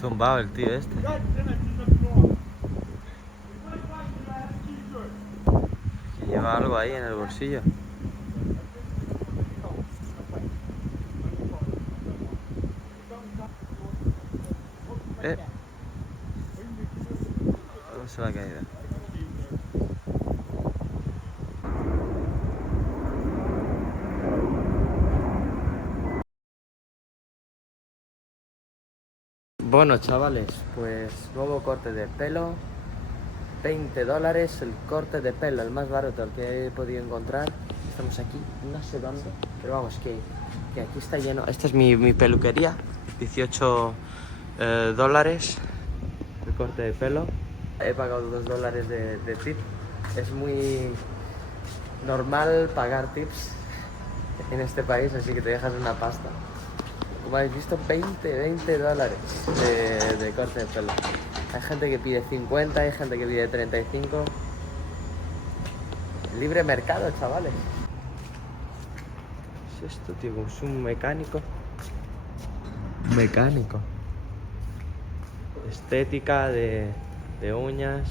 Zumbado el tío este. Que lleva algo ahí en el bolsillo. ¿Cómo se va a caer? Bueno, chavales, pues nuevo corte de pelo. $20 el corte de pelo, el más barato, el que he podido encontrar. Estamos aquí, no sé dónde, pero vamos, que aquí está lleno. Esta es mi peluquería, $18 el corte de pelo. He pagado $2 de tip. Es muy normal pagar tips en este país, así que te dejas una pasta. Como habéis visto, $20 de corte de pelo. Hay gente que pide 50, hay gente que pide 35. Libre mercado, chavales. ¿Qué es esto, tío? Es un mecánico. Mecánico. Estética de uñas.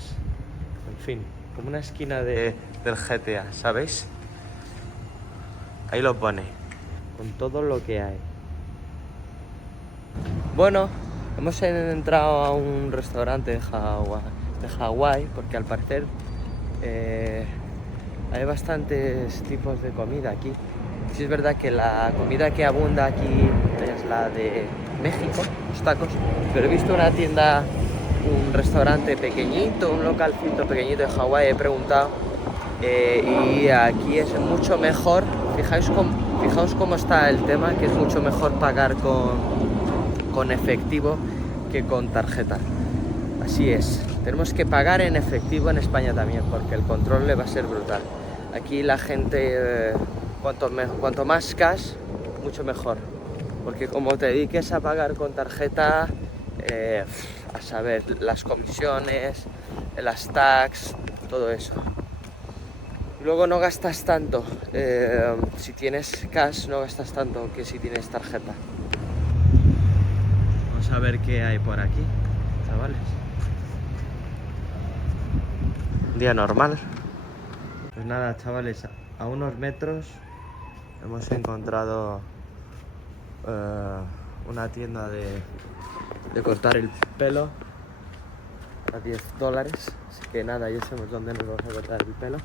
En fin, como una esquina del GTA, ¿sabéis? Ahí lo pone. Con todo lo que hay. Bueno, hemos entrado a un restaurante de Hawái porque al parecer hay bastantes tipos de comida aquí. Sí es verdad que la comida que abunda aquí es la de México, los tacos, pero he visto una tienda, un restaurante pequeñito, un localcito pequeñito de Hawái, he preguntado y aquí es mucho mejor. Fijaos cómo está el tema, que es mucho mejor pagar con efectivo que con tarjeta. Así es, tenemos que pagar en efectivo en España también, porque el control le va a ser brutal. Aquí la gente, cuanto más cash, mucho mejor, porque como te dediques a pagar con tarjeta, a saber, las comisiones, las tax, todo eso. Luego no gastas tanto, si tienes cash no gastas tanto que si tienes tarjeta. Vamos a ver qué hay por aquí, chavales. Un día normal. Pues nada, chavales, a unos metros hemos encontrado una tienda de cortar el pelo a $10. Así que nada, ya sabemos dónde nos vamos a cortar el pelo.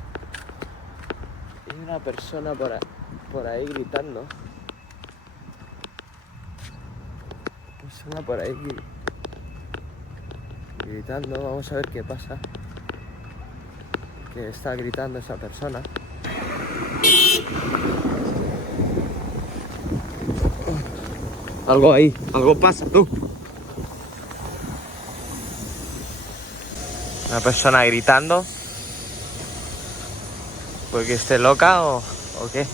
Y hay una persona por ahí gritando. Persona por ahí gritando, vamos a ver qué pasa. Que está gritando esa persona. Algo ahí, algo pasa, tú. Una persona gritando. ¿Porque esté loca o qué?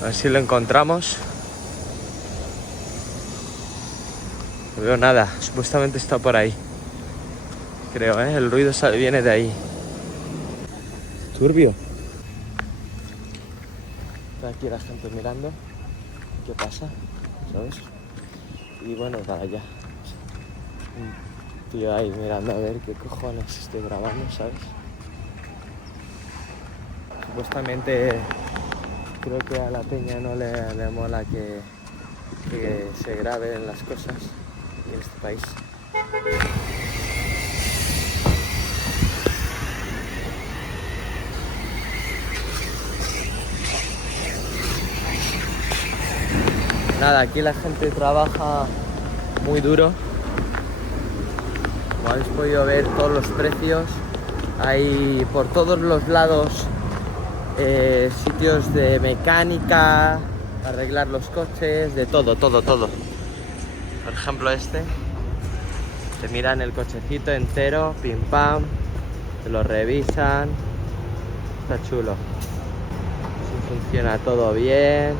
A ver si lo encontramos. No veo nada, supuestamente está por ahí. Creo, el ruido viene de ahí. Turbio. Está aquí la gente mirando. ¿Qué pasa? ¿Sabes? Y bueno, para allá. Un tío ahí mirando a ver qué cojones estoy grabando, ¿sabes? Supuestamente creo que a la peña no le mola que se graben las cosas en este país. Nada, aquí la gente trabaja muy duro. Como habéis podido ver, todos los precios. Hay por todos los lados sitios de mecánica, arreglar los coches, de todo. Por ejemplo te miran el cochecito entero, pim pam, te lo revisan, está chulo. Si funciona todo bien.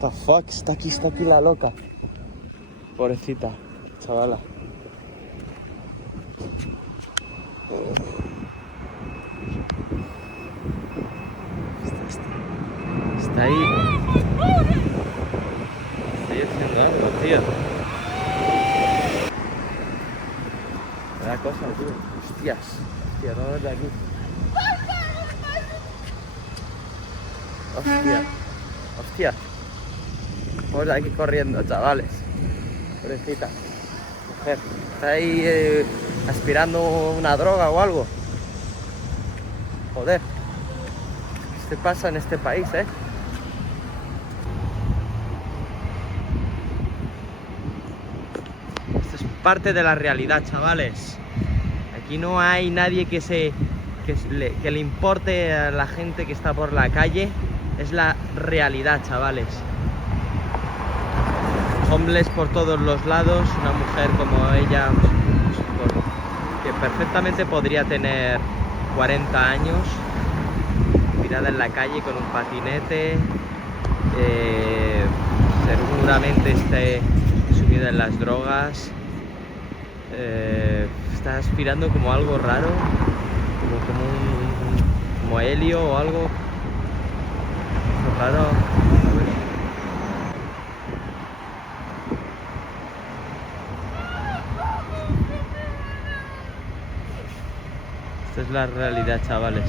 What the fuck, está aquí la loca. Pobrecita, chavala. Está ahí. Estoy haciendo algo, tío. Me da cosa, tío. Hostias. Hostia, vamos de aquí. Hostia. Hostia. Vamos de aquí corriendo, chavales. Pobrecita. Mujer. Está ahí aspirando una droga o algo. Joder. ¿Qué pasa en este país, eh? Esto es parte de la realidad, chavales. Aquí no hay nadie que le importe a la gente que está por la calle. Es la realidad, chavales. Homeless por todos los lados. Una mujer como ella, que perfectamente podría tener 40 años, tirada en la calle con un patinete, seguramente esté sumida en las drogas, está aspirando como algo raro, como helio o algo raro. Esta es la realidad, chavales.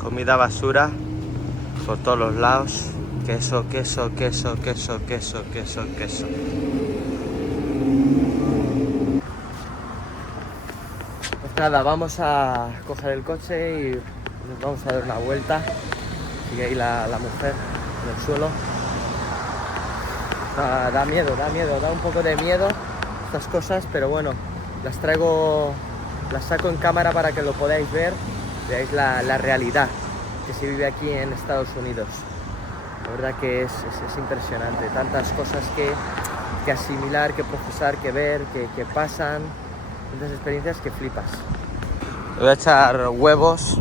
Comida basura por todos los lados. Queso, queso, queso, queso, queso, queso, queso. Pues nada, vamos a coger el coche y nos vamos a dar una vuelta. Sigue ahí la mujer en el suelo. Da miedo, da un poco de miedo estas cosas, pero bueno, las saco en cámara para que lo podáis ver. Veáis la realidad que se vive aquí en Estados Unidos. La verdad que es impresionante, tantas cosas que asimilar, que procesar, que ver, que pasan, tantas experiencias que flipas. Voy a echar huevos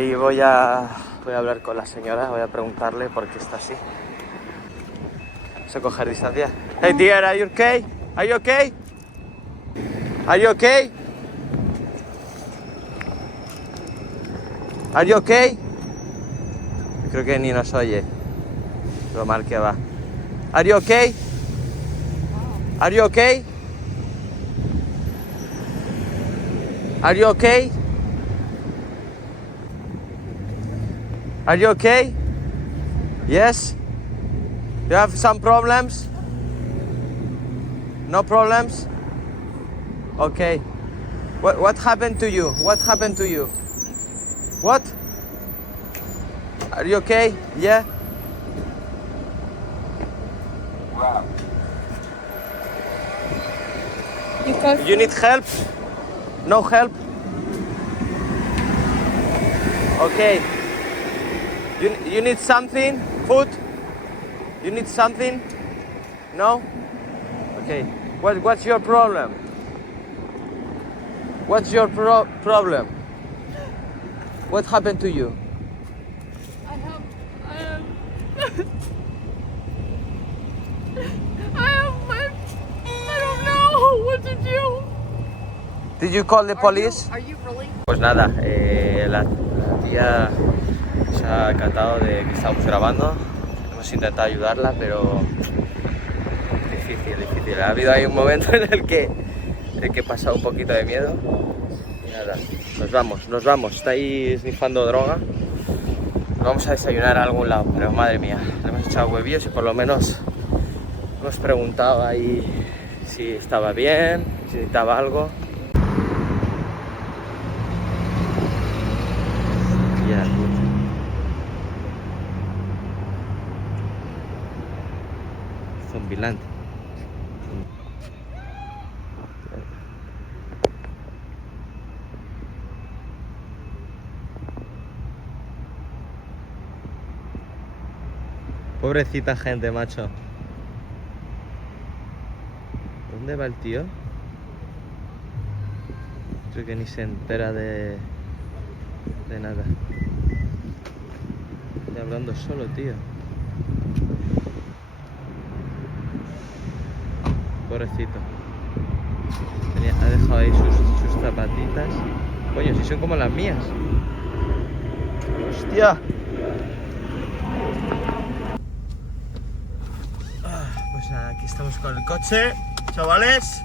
y voy a hablar con la señora, voy a preguntarle por qué está así. Vamos a coger distancia. Hey dear, are you okay? Are you okay? Are you okay? Are you okay? Creo que ni nos oye. Lo mal que va. Are you okay? Are you okay? Are you okay? Are you okay? Yes? You have some problems? No problems? Okay. What happened to you? What happened to you? What? Are you okay? Yeah? Wow. You need help? No help? Okay. You need something? Food? You need something? No? Okay. What's your problem? What's your problem? What happened to you? I don't know what to do. Did you call the police? Are you really? Pues nada, la tía se ha catado de que estábamos grabando. Hemos intentado ayudarla, pero difícil. Ha habido ahí un momento en el que he pasado un poquito de miedo. Y nada, nos vamos. Está ahí snifando droga. Vamos a desayunar a algún lado, pero madre mía, le hemos echado huevillos y por lo menos hemos preguntado ahí si estaba bien, si necesitaba algo. Ya, Zombieland. Pobrecita gente, macho. ¿Dónde va el tío? Creo que ni se entera de nada. Y hablando solo, tío. Pobrecito. Ha dejado ahí sus zapatitas. Coño, si son como las mías. ¡Hostia! Pues nada, aquí estamos con el coche, chavales.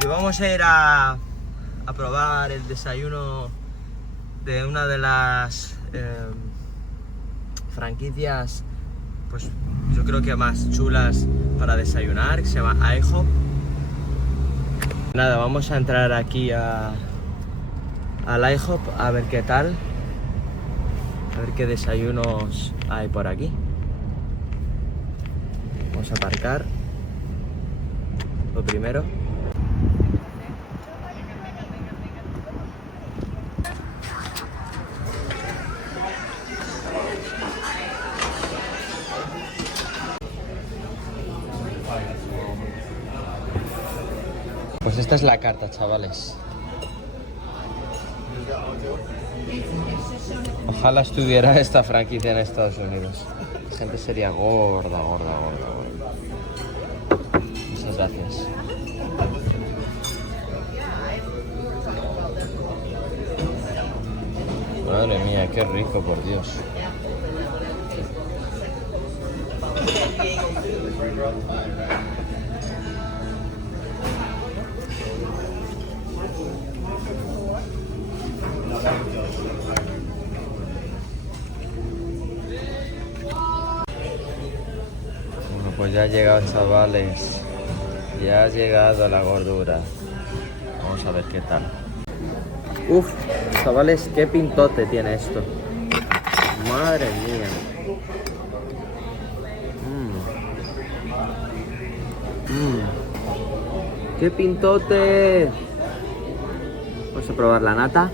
Y vamos a ir a probar el desayuno de una de las franquicias, pues yo creo que más chulas para desayunar, que se llama IHOP. Nada, vamos a entrar aquí al IHOP a ver qué tal, a ver qué desayunos hay por aquí. Vamos a aparcar lo primero. Pues esta es la carta, chavales. Ojalá estuviera esta franquicia en Estados Unidos. La gente sería gorda. Muchas gracias. Madre mía, qué rico, por Dios. Bueno, pues ya ha llegado, chavales. Ya ha llegado la gordura. Vamos a ver qué tal. Uf, chavales, qué pintote tiene esto. Madre mía. ¡Qué pintote! Vamos a probar la nata.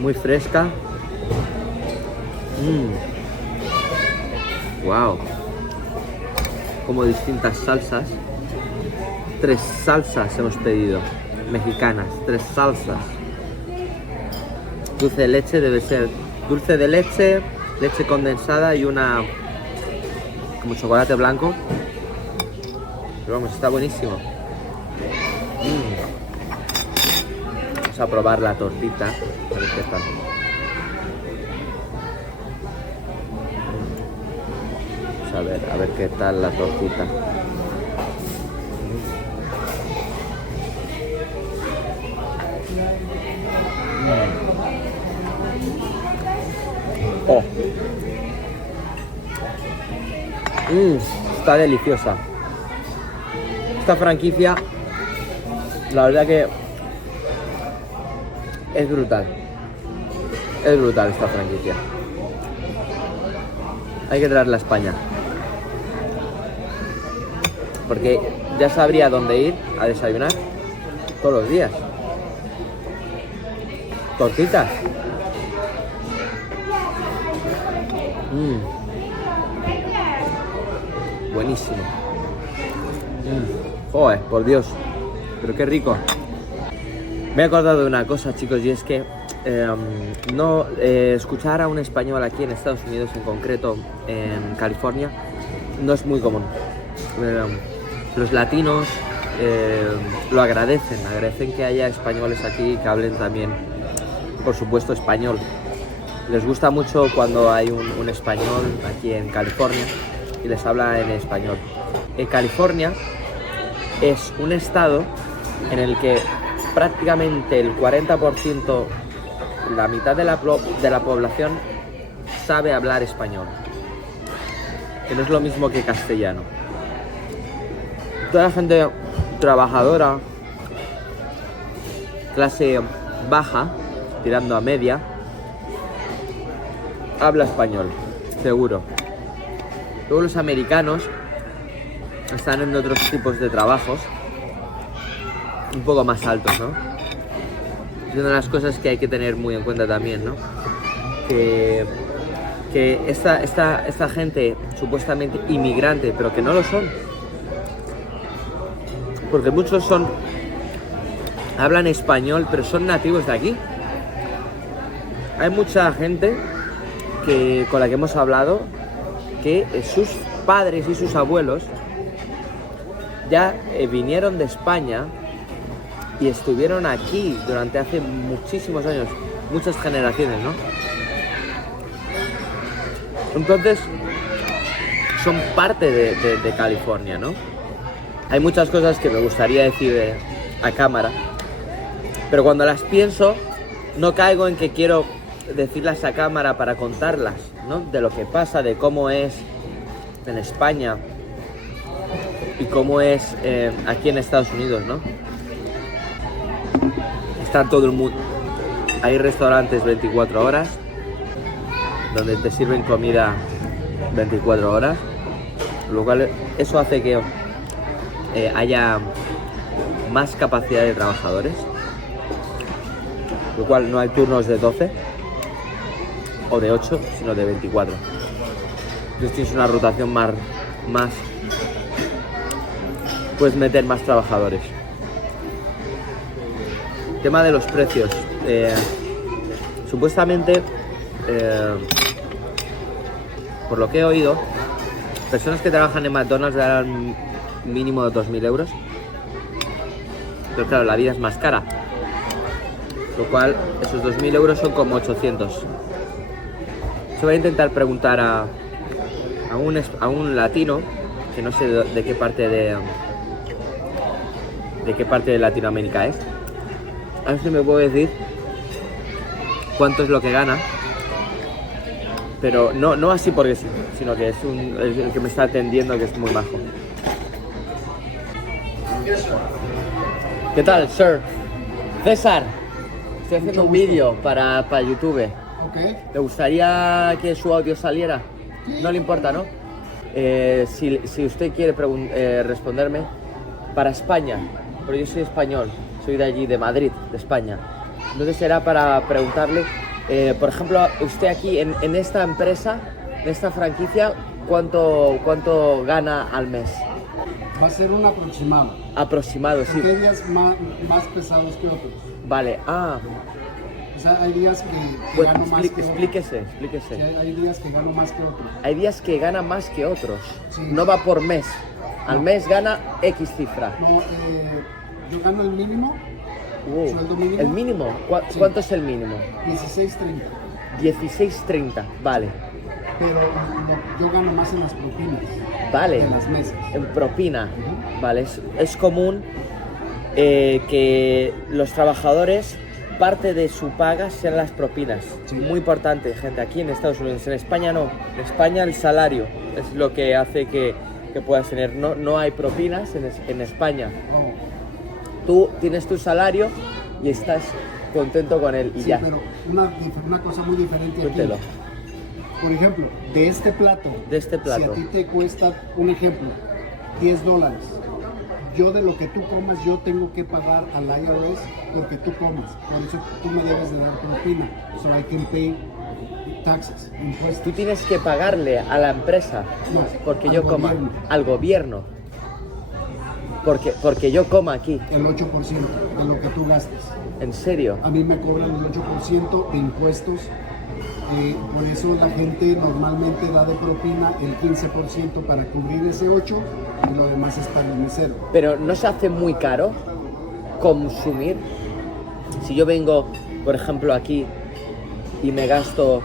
Muy fresca. Wow. Como distintas salsas. 3 salsas hemos pedido. Mexicanas, 3 salsas. Dulce de leche debe ser dulce de leche, leche condensada y una como chocolate blanco. Pero vamos, está buenísimo. Vamos a probar la tortita, a ver qué tal. Vamos a ver qué tal la tortita. Oh. Está deliciosa. Esta franquicia, la verdad que es brutal. Es brutal esta franquicia. Hay que traerla a España. Porque ya sabría dónde ir a desayunar todos los días. Tortitas. Buenísimo. Joder, por Dios. Pero qué rico. Me he acordado de una cosa, chicos, y es que escuchar a un español aquí en Estados Unidos, en concreto en California, no es muy común. Los latinos lo agradecen que haya españoles aquí que hablen también, por supuesto, español. Les gusta mucho cuando hay un español aquí en California y les habla en español. En California es un estado en el que prácticamente el 40%, la mitad de la población sabe hablar español, que no es lo mismo que castellano. Toda la gente trabajadora, clase baja, tirando a media, habla español, seguro. Luego los americanos están en otros tipos de trabajos un poco más altos, ¿no? Es una de las cosas que hay que tener muy en cuenta también, ¿no? Que esta gente supuestamente inmigrante, pero que no lo son, porque muchos hablan español, pero son nativos de aquí. Hay mucha gente con la que hemos hablado que sus padres y sus abuelos ya vinieron de España y estuvieron aquí durante hace muchísimos años, muchas generaciones, ¿no? Entonces, son parte de California, ¿no? Hay muchas cosas que me gustaría decir a cámara, pero cuando las pienso, no caigo en que quiero decirlas a cámara para contarlas, ¿no? De lo que pasa, de cómo es en España y cómo es aquí en Estados Unidos, ¿no? Está todo el mundo. Hay restaurantes 24 horas donde te sirven comida 24 horas, lo cual eso hace que haya más capacidad de trabajadores, lo cual no hay turnos de 12 o de 8, sino de 24. Entonces tienes una rotación más puedes meter más trabajadores. Tema de los precios. Supuestamente, por lo que he oído, personas que trabajan en McDonald's ganan mínimo de 2.000 euros. Pero claro, la vida es más cara. Lo cual, esos 2.000 euros son como 800. Se voy a intentar preguntar a un latino, que no sé de qué parte de Latinoamérica es. A ver si me puedo decir cuánto es lo que gana. Pero no así porque sí, sino que es el que me está atendiendo, que es muy majo. ¿Qué tal, sir? César, estoy haciendo un vídeo para YouTube. Okay. ¿Le gustaría que su audio saliera? No le importa, ¿no? Si usted quiere responderme, para España, pero yo soy español, soy de allí, de Madrid, de España. Entonces era para preguntarle, por ejemplo, usted aquí en esta empresa, en esta franquicia, ¿cuánto gana al mes? Va a ser un aproximado. Aproximado, sí. Porque hay días más pesados que otros. Vale, O sea, hay días que pues gano más que otros. explíquese. Sí, hay días que gano más que otros. Hay días que gana más que otros. Sí. No va por mes. Al mes gana X cifra. No, yo gano el mínimo. Sueldo mínimo. ¿El mínimo? Sí. ¿Cuánto es el mínimo? 16.30. 16.30, vale. Pero yo gano más en las propinas. Vale. En las mesas. En propina. Vale, es común que los trabajadores, parte de su paga sean las propinas. Sí. Muy importante, gente, aquí en Estados Unidos. En España no. En España el salario es lo que hace que puedas tener. No hay propinas en España. Oh. Tú tienes tu salario y estás contento con él y Sí, ya. pero una cosa muy diferente Cuéntelo. aquí. Por ejemplo, de este plato. De este plato. Si a ti te cuesta, un ejemplo, $10. Yo de lo que tú comas, yo tengo que pagar al IRS lo que tú comas. Por eso tú me debes de dar propina. So I can pay taxes, impuestos. Tú tienes que pagarle a la empresa No, porque al yo coma, gobierno. al gobierno. Porque yo coma aquí. El 8% de lo que tú gastes. ¿En serio? A mí me cobran el 8% de impuestos. Por eso la gente normalmente da de propina el 15% para cubrir ese 8% y lo demás es para el mesero. Pero ¿no se hace muy caro consumir? Si yo vengo, por ejemplo, aquí y me gasto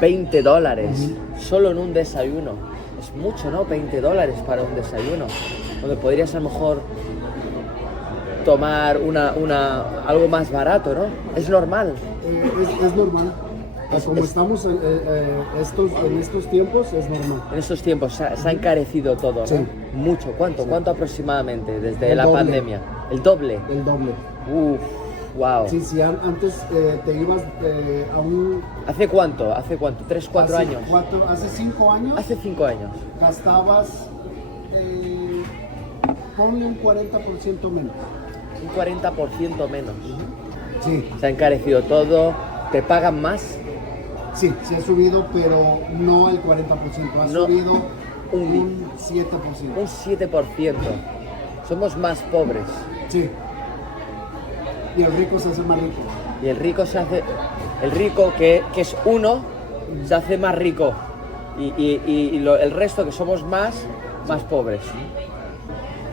$20 solo en un desayuno, es mucho, ¿no? $20 para un desayuno, donde podrías a lo mejor tomar algo más barato, ¿no? Es normal. Es normal. Como estamos en estos tiempos, es normal. En estos tiempos se ha encarecido todo, ¿no? Sí. Mucho. ¿Cuánto? ¿Cuánto aproximadamente desde El la doble. pandemia? ¿El doble? El doble. Uf, wow. Sí, si antes te ibas a un... ¿Hace cuánto? ¿Hace cuánto? ¿3, 4 años? Hace 5 años Hace 5 años. gastabas, ponle un 40% menos. Un 40% menos. Sí, Se ha encarecido todo. ¿Te pagan más? sí ha subido, pero no al 40%, ha No, subido un un 7%. Un 7%. somos más pobres. Sí. Y el rico se hace más rico. Y el rico el rico que es uno, se hace más rico. El resto que somos más pobres.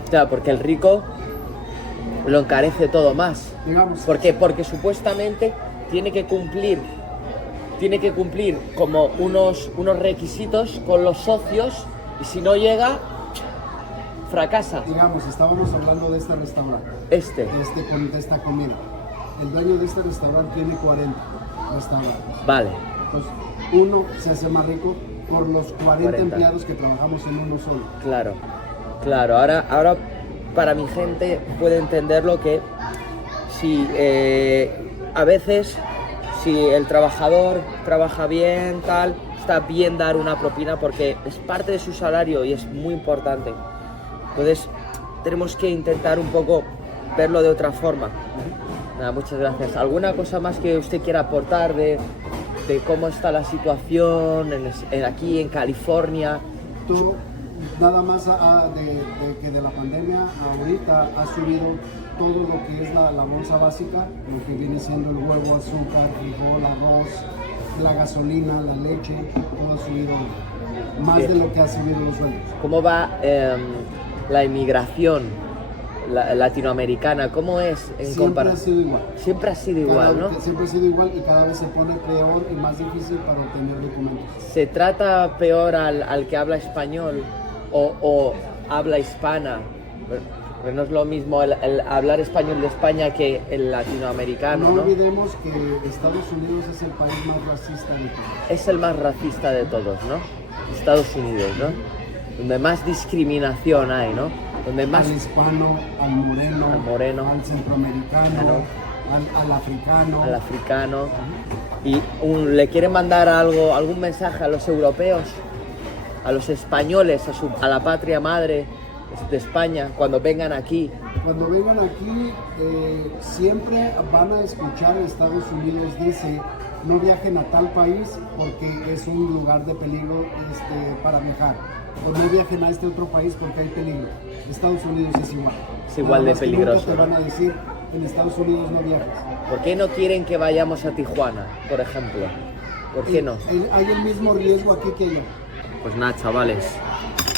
O sea, porque el rico lo encarece todo más. Digamos. ¿Por qué? Porque supuestamente tiene que cumplir como unos requisitos con los socios, y si no llega, fracasa. Digamos, estábamos hablando de este restaurante. De esta comida. El dueño de este restaurante tiene 40 restaurantes. Vale. Entonces, uno se hace más rico por los 40 empleados que trabajamos en uno solo. Claro. Ahora para mi gente puede entenderlo que si a veces si el trabajador trabaja bien, tal, está bien dar una propina porque es parte de su salario y es muy importante. Entonces tenemos que intentar un poco verlo de otra forma. Nada, muchas gracias. ¿Alguna cosa más que usted quiera aportar de cómo está la situación aquí en California? Tú, nada más que de la pandemia ahorita ha subido todo lo que es la bolsa básica, lo que viene siendo el huevo, azúcar, frijol, arroz, la gasolina, la leche, todo ha subido más de lo que ha subido los sueldos. ¿Cómo va la inmigración latinoamericana? ¿Cómo es en comparación? Siempre ha sido igual, ¿no? Siempre ha sido igual y cada vez se pone peor y más difícil para obtener documentos. ¿Se trata peor al que habla español o habla hispana? Pero no es lo mismo el hablar español de España que el latinoamericano, ¿no? No olvidemos que Estados Unidos es el país más racista de todos. Es el más racista de todos, ¿no? Estados Unidos, ¿no? Donde más discriminación hay, ¿no? Donde más... Al hispano, al moreno, al centroamericano, al africano. Y le quieren mandar algún mensaje a los europeos, a los españoles, a la patria madre de España, cuando vengan aquí. Cuando vengan aquí, siempre van a escuchar Estados Unidos dice, no viajen a tal país porque es un lugar de peligro para viajar. O no viajen a este otro país porque hay peligro. Estados Unidos es igual. Es igual de peligroso. Te van a decir, en Estados Unidos no viajes. ¿Por qué no quieren que vayamos a Tijuana, por ejemplo? ¿Por qué no? Hay el mismo riesgo aquí que allá. Pues nada, chavales.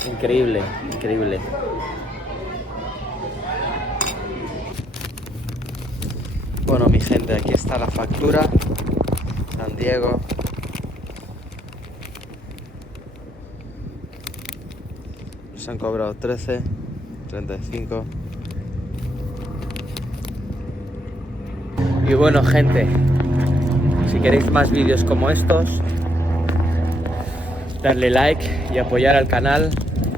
Increíble. Bueno, mi gente, aquí está la factura. San Diego. Nos han cobrado 13.35. Y bueno, gente, si queréis más vídeos como estos, darle like y apoyar al canal.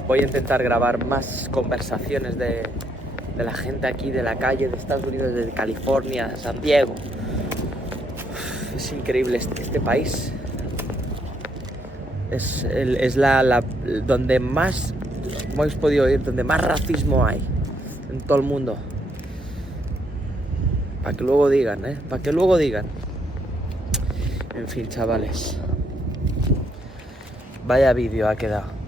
Voy a intentar grabar más conversaciones de la gente aquí, de la calle, de Estados Unidos, de California, San Diego. Es increíble este país. Es donde más, como habéis podido oír, donde más racismo hay en todo el mundo. Para que luego digan, para que luego digan. En fin, chavales. Vaya vídeo ha quedado.